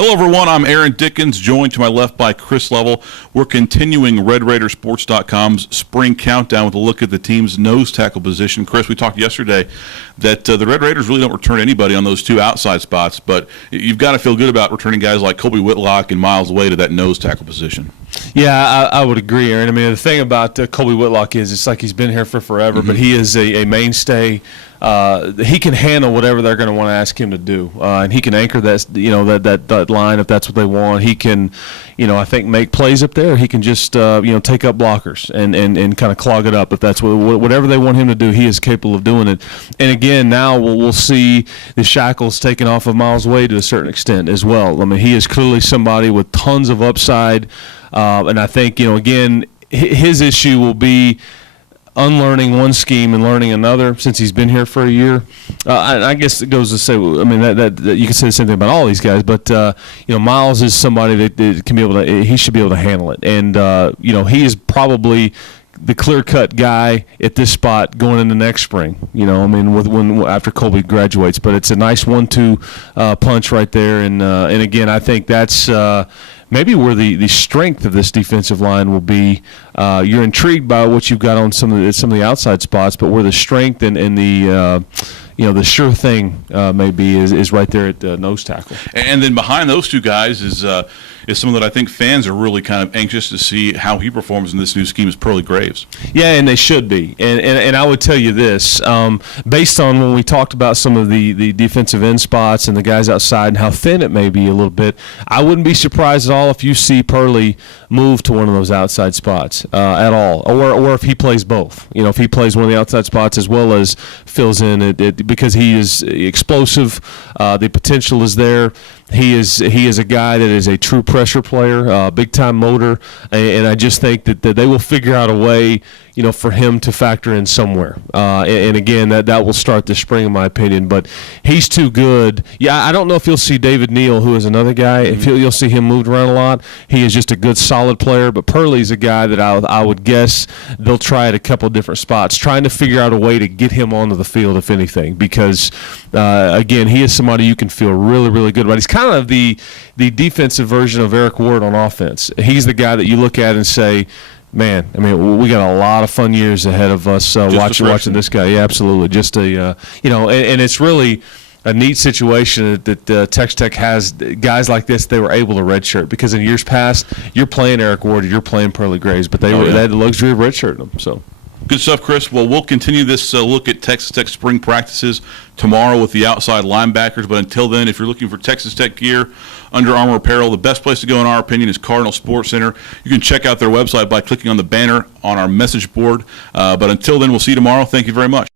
Hello, everyone. I'm Aaron Dickens, joined to my left by Chris Lovell. We're continuing RedRaidersports.com's spring countdown with a look at the team's nose tackle position. Chris, we talked yesterday that the Red Raiders really don't return anybody on those two outside spots, but you've got to feel good about returning guys like Colby Whitlock and Miles Way to that nose tackle position. Yeah, I would agree, Aaron. I mean, the thing about Colby Whitlock is it's like he's been here for forever, but he is a mainstay. He can handle whatever they're going to want to ask him to do, and he can anchor that line if that's what they want. He can, I think make plays up there. He can just take up blockers and kind of clog it up if that's whatever they want him to do. He is capable of doing it. And again, now we'll see the shackles taken off of Miles Way to a certain extent as well. I mean, he is clearly somebody with tons of upside, and I think again his issue will be unlearning one scheme and learning another since he's been here for a year. I guess it goes to say, I mean, that you can say the same thing about all these guys, but Miles is somebody that can be able to. He should be able to handle it, and he is probably the clear-cut guy at this spot going into next spring. After Colby graduates, but it's a nice 1-2 punch right there, and again, I think that's. Maybe where the strength of this defensive line will be. You're intrigued by what you've got on some of the outside spots, but where the strength and the the sure thing may be is right there at nose tackle. And then behind those two guys is someone that I think fans are really kind of anxious to see how he performs in this new scheme is Pearly Graves. Yeah, and they should be. And I would tell you this, based on when we talked about some of the defensive end spots and the guys outside and how thin it may be a little bit, I wouldn't be surprised at all if you see Pearly move to one of those outside spots at all, or if he plays both. If he plays one of the outside spots as well as fills in it because he is explosive, the potential is there. He is a guy that is a true pressure player, big time motor, and I just think that they will figure out a way, for him to factor in somewhere. And again, that will start this spring, in my opinion. But he's too good. Yeah, I don't know if you'll see David Neal, who is another guy. If you'll see him moved around a lot. He is just a good, solid player. But Pearly's a guy that I would guess they'll try at a couple different spots, trying to figure out a way to get him onto the field, if anything. Because again, he is somebody you can feel really, really good about. He's kind of the defensive version of Eric Ward on offense. He's the guy that you look at and say, man, I mean, we got a lot of fun years ahead of us watching this guy. Yeah, absolutely. Just and it's really a neat situation that Texas Tech has guys like this. They were able to redshirt because in years past, you're playing Eric Ward or you're playing Pearly Graves, but they had the luxury of redshirting them. So. Good stuff, Chris. Well, we'll continue this look at Texas Tech spring practices tomorrow with the outside linebackers. But until then, if you're looking for Texas Tech gear, Under Armour apparel, the best place to go, in our opinion, is Cardinal Sports Center. You can check out their website by clicking on the banner on our message board. But until then, we'll see you tomorrow. Thank you very much.